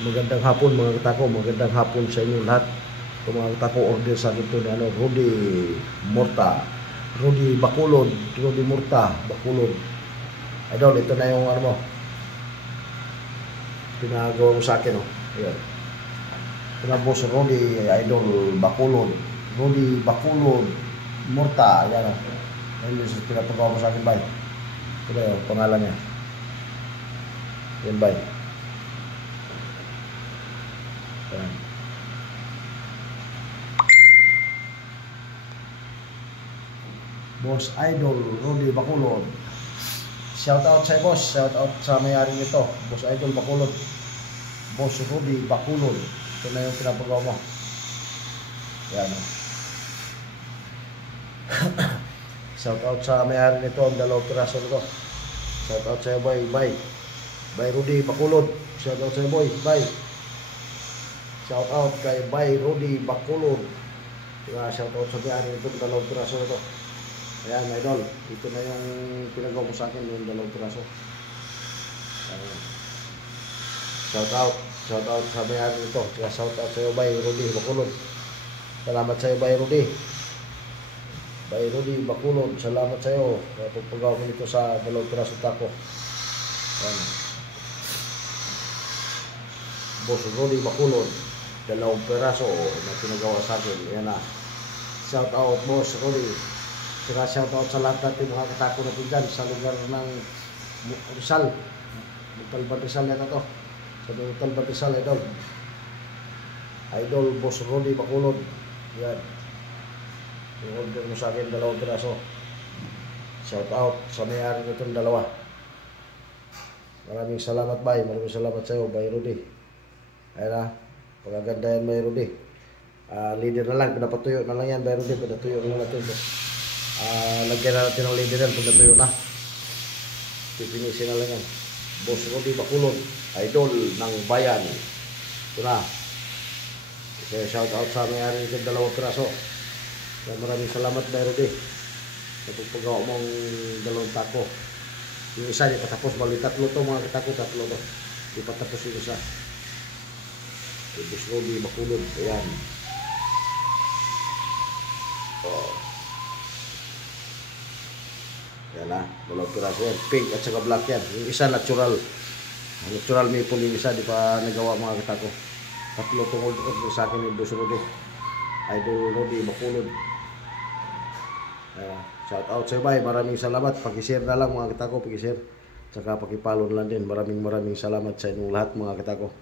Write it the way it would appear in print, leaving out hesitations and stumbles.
Magandang hapon mga katako, magandang hapon sa inyo lahat. Kung mga katako, order sa dito ni Rudy Murta, Rudy Bacolod, Rudy Murta, Bacolod. Idol, ito na yung ano mo, pinagawa mo sa akin, oh. Ayan. Ito na boss Rudy, Idol Bacolod, Rudy Bacolod Murta, ayan, oh. Ayan yung pinapagawa mo sa akin, bay. Ito na yung pangalan niya. Ayan, bay. Ayan. Boss Idol Rudy Bacolod. Shout out sa boss, shout out sa may-ari nito, Boss Idol Bacolod. Boss Rudy Bacolod. Ito na yung pinapagawa mo. Ayan. Shout out sa may-ari nito, ang dalawang piraso nito. Shout out sa iyo, boy. Bye. Bye Rudy Bacolod. Shout out sa iyo, boy. Bye. Shout out kay Bay Rudy Bacolod. Shout out sa may-ari nito, dalawang piraso nito. Ayan, idol. Ito na yung pinagawa ko sa akin, yung dalawang piraso. Shout out sa may-ari nito. Shout out sa iyo, Bay Rudy Bacolod. Salamat sa iyo, Bay Rudy. Bay Rudy Bacolod, salamat sa iyo. Pagpagawa ko nito sa dalawang piraso tako. Ayan. Boss Rudy Bacolod, dalawang peraso na pinagawa sa akin. Ayan na. Shout out, Boss Rudy. Saka shout out sa lahat natin mga katako natin dyan sa lugar ng Rizal. Talbot Rizal na to. Sa Talbot Rizal, idol. Idol, Boss Rudy Bacolod. Ayan. I-order mo sa akin dalawang peraso. Shout out sa may-ari nitong dalawa. Maraming salamat, Bay. Maraming salamat sa iyo, Bay Rudy. Ayan na. Pagaganda yan, Bay Rudy. Leader na lang, pinapatuyo na lang yan, Bay Rudy. Pinatuyo na natin. Lagyan na natin ng leader yan, pinatuyo na. Pipinisin na lang yan. Boss Rudy Bacolod, idol ng bayan. Ito na. Kaya shout out sa may-ari ng dalawang piraso. Maraming salamat, Bay Rudy. Sa pagpagawa mong dalawang tako. Yung isa, di patapos. Bali, tatlo to mga katako, tatlo to. Di patapos yung isa. Boss Rudy Bacolod. Ayan. Oh. Ayan na. Dalawang piraso yan. Pink at saka black yan. Yung isa natural. Natural maple yung isa. Di pa nagawa mga katako. Tatlo tong order sa akin yung Boss Rudy. Idol Rudy Bacolod. Shout out sa bay. Maraming salamat. Paki-share na lang mga katako. Paki-share. Saka paki-follow na lang din. Maraming salamat sa inyong lahat mga katako.